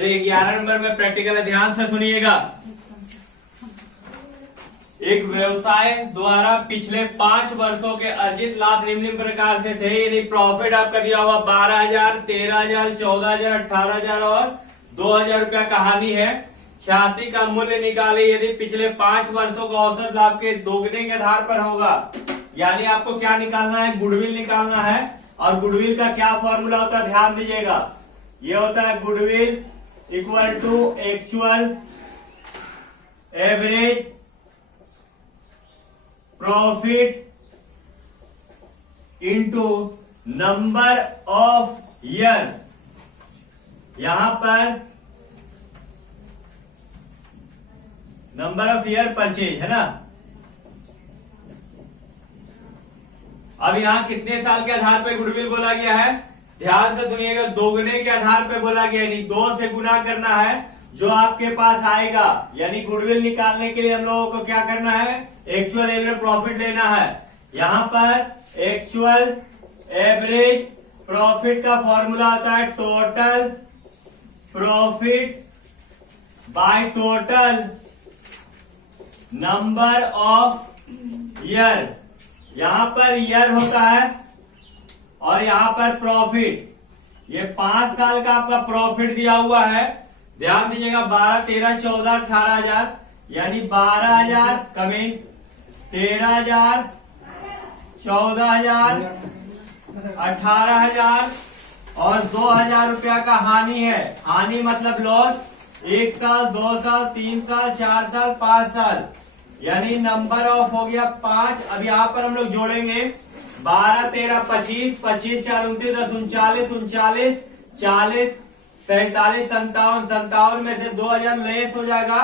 चलिए 11 नंबर में प्रैक्टिकल है, ध्यान से सुनिएगा। एक व्यवसाय द्वारा पिछले 5 वर्षों के अर्जित लाभ निम्न प्रकार से थे, यानी प्रॉफिट आपका दिया हुआ 12,000, 13,000, 14,000, 18,000 और 2,000 रुपया कहानी है। ख्याति का मूल्य निकाले यदि पिछले 5 वर्षों का औसत लाभ के दोगुने के आधार पर होगा। यानी आपको क्या निकालना है, गुडविल निकालना है। और गुडविल का क्या फॉर्मूला होता है, ध्यान दीजिएगा। ये होता है goodwill equal to actual average profit into number of year. यहां पर नंबर ऑफ ईयर परचेज है ना। अब यहां कितने साल के आधार पर गुडविल बोला गया है, ध्यान से सुनिएगा। दोगुने के आधार पर बोला गया, यानी 2 से गुना करना है जो आपके पास आएगा। यानी गुडविल निकालने के लिए हम लोगों को क्या करना है, एक्चुअल एवरेज प्रॉफिट लेना है। यहां पर एक्चुअल एवरेज प्रॉफिट का फॉर्मूला आता है total profit by total number of year. यहां पर ईयर होता है और यहां पर प्रॉफिट। ये 5 साल का आपका प्रॉफिट दिया हुआ है, ध्यान दीजिएगा। 12, 13, 14, 18,000 यानी 12,000 कमिंग, 13,000, 14,000, 18,000 और 2,000 रुपया का हानि है। हानि मतलब लॉस। 1 साल, 2 साल, 3 साल, 4 साल, 5 साल, यानी नंबर ऑफ हो गया 5। अब यहाँ पर हम लोग जोड़ेंगे 12, 13, 25, 25, 4, 29, 10, 39, 39, 40, 47, 57, 57 में से 2,000 लेस हो जाएगा।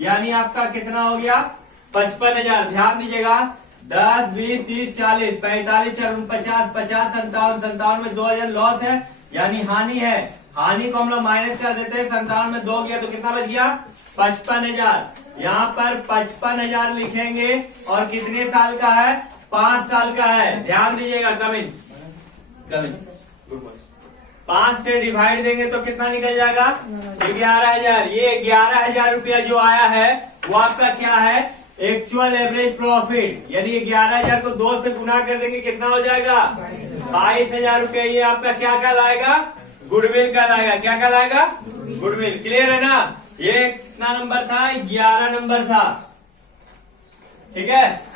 यानी आपका कितना हो गया, 55,000। ध्यान दीजिएगा, 10, 20, 30, 40, 45, 49, 50, 57, 57 में 2,000 लॉस है, यानी हानि है। हानि को हम लोग माइनस कर देते हैं। 57 में 2 गया तो कितना बच गया, 55,000। यहाँ पर 55,000 लिखेंगे और कितने साल का है, 5 साल का है। ध्यान दीजिएगा, कमिंग 5 से डिवाइड देंगे तो कितना निकल जाएगा, 11,000। ये 11,000 रुपया जो आया है वो आपका क्या है, एक्चुअल एवरेज प्रॉफिट। यानी 11,000 को 2 से गुना कर देंगे, कितना हो जाएगा, 22,000 रुपया। ये आपका क्या कहलाएगा, गुडविल कहलाएगा। क्या कहलाएगा, गुडविल। क्लियर है ना। ये कितना नंबर था, 11 नंबर था। ठीक है।